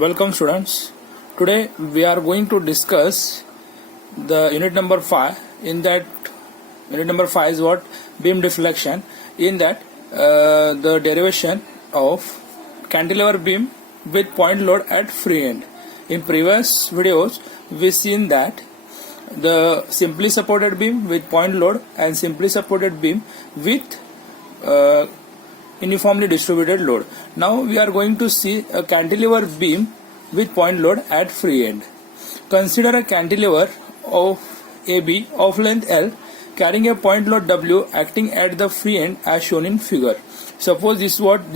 Welcome students. Today we are going to discuss the unit number 5. In that unit number 5 is what? Beam deflection. In that the derivation of cantilever beam with point load at free end. In previous videos we seen that the simply supported beam with point load and simply supported beam with uniformly distributed load. Now we are going to see a cantilever beam with point load at free end. Consider a cantilever of AB of length L carrying a point load W acting at the free end as shown in figure. Suppose this is what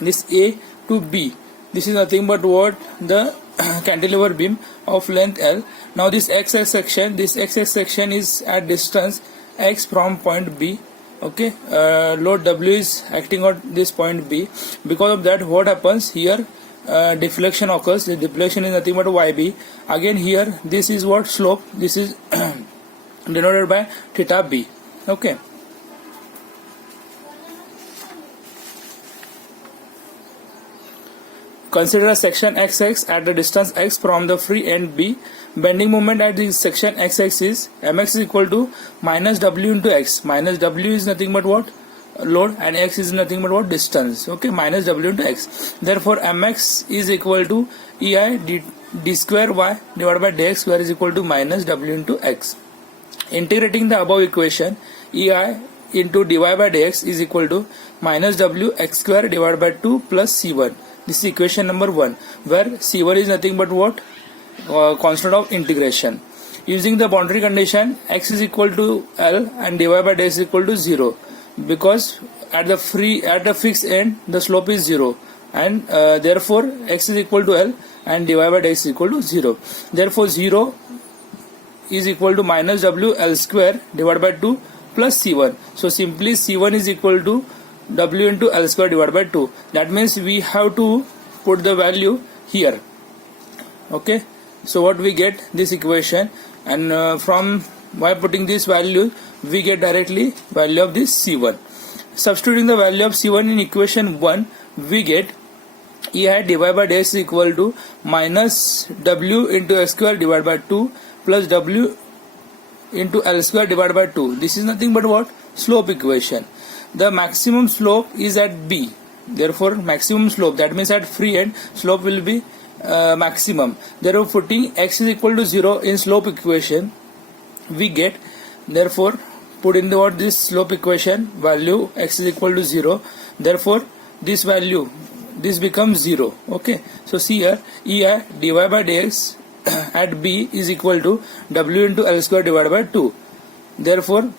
this A to B. This is nothing but what the cantilever beam of length L. Now this XS section is at distance X from point B. Okay, load W is acting on this point B. Because of that, what happens here? Deflection occurs. The deflection is nothing but YB. Again here, this is what slope. This is denoted by theta B. Okay. Consider a section XX at the distance X from the free end B. Bending moment at this section XX is Mx is equal to minus W into X. Minus W is nothing but what? Load, and X is nothing but what? Distance. Okay, minus W into X. Therefore, Mx is equal to EI d square Y divided by dx square is equal to minus W into X. Integrating the above equation, EI into dy by dx is equal to minus W x square divided by 2 plus C1. This is equation number 1, where C1 is nothing but what? Constant of integration. Using the boundary condition, x is equal to L and dy by dx is equal to 0, because at the fixed end the slope is 0, and therefore x is equal to L and dy by dx is equal to 0. Therefore 0 is equal to minus W L square divided by 2 plus C1. So simply C1 is equal to W into L square divided by 2. That means we have to put the value here. Okay. So what we get? This equation, and from by putting this value we get directly value of this C1. Substituting the value of C1 in equation 1, we get EI dy by dx is equal to minus W into x square divided by 2 plus W into L square divided by 2. This is nothing but what? Slope equation. The maximum slope is at B. Therefore maximum slope, that means at free end slope will be maximum. Therefore putting x is equal to 0 in slope equation, we get, therefore put in the what? This slope equation value x is equal to 0. Therefore this value, this becomes 0. Okay, so see here, EI dy by dx at B is equal to W into L square divided by 2. Therefore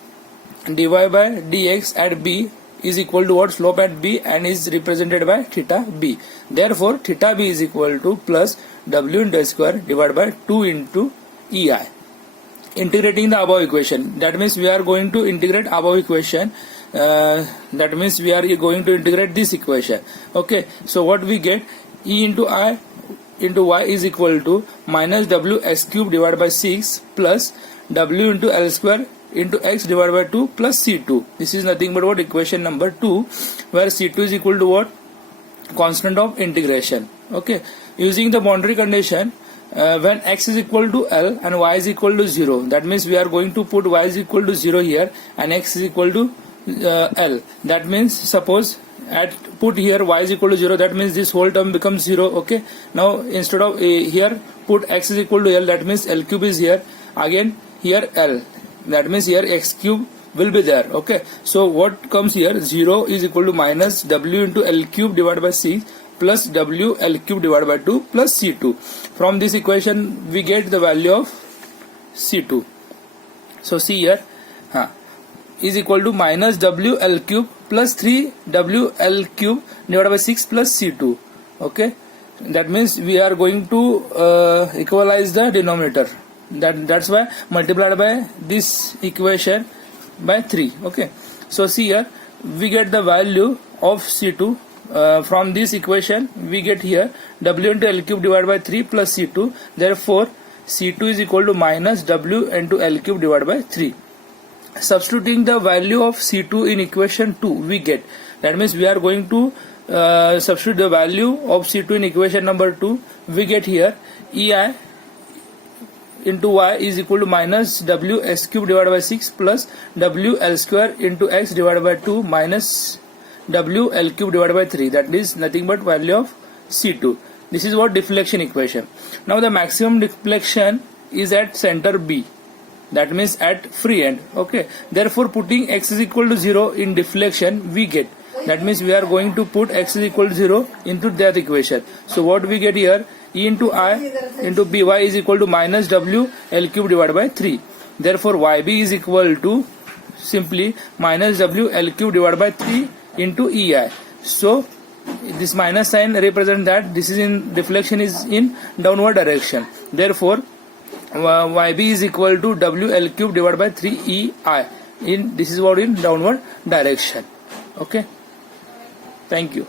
dy by dx at B is equal to what? Slope at B, and is represented by theta B. Therefore theta B is equal to plus W into L square divided by 2 into EI. Integrating the above equation, that means we are going to integrate above equation. That means we are going to integrate this equation. Okay, so what we get? E into I into Y is equal to minus W x cube divided by 6 plus W into L square into x divided by 2 plus C2. This is nothing but what? Equation number 2, where C2 is equal to what? Constant of integration. Okay, using the boundary condition, when x is equal to L and y is equal to 0, that means we are going to put y is equal to 0 here and x is equal to L. That means suppose put here y is equal to 0, that means this whole term becomes 0. Okay, now instead of here put x is equal to L, that means L cube is here, again here L, that means here x cube will be there. Okay, so what comes here? 0 is equal to minus W into L cube divided by 6 plus W L cube divided by 2 plus C2. From this equation we get the value of C2. So see here, is equal to minus W L cube plus 3 W L cube divided by 6 plus C2. Okay, that means we are going to equalize the denominator. That's why multiplied by this equation by 3. Okay, so see here, we get the value of C2. From this equation we get here W into L cube divided by 3 plus C2. Therefore C2 is equal to minus W into L cube divided by 3. Substituting the value of C2 in equation 2, we get, that means we are going to substitute the value of C2 in equation number 2, we get here EI into y is equal to minus w s cube divided by 6 plus w l square into x divided by 2 minus w l cube divided by 3. That is nothing but value of C2. This is what deflection equation. Now the maximum deflection is at center B. That means at free end. Okay. Therefore, putting x is equal to 0 in deflection, we get. That means we are going to put x is equal to 0 into that equation. So what we get here, E into I into By is equal to minus W L cube divided by 3. Therefore, Yb is equal to simply minus W L cube divided by 3 into EI. So this minus sign represents that this is in deflection is in downward direction. Therefore, Yb is equal to WL cube divided by 3EI. This is what in downward direction. Okay. Thank you.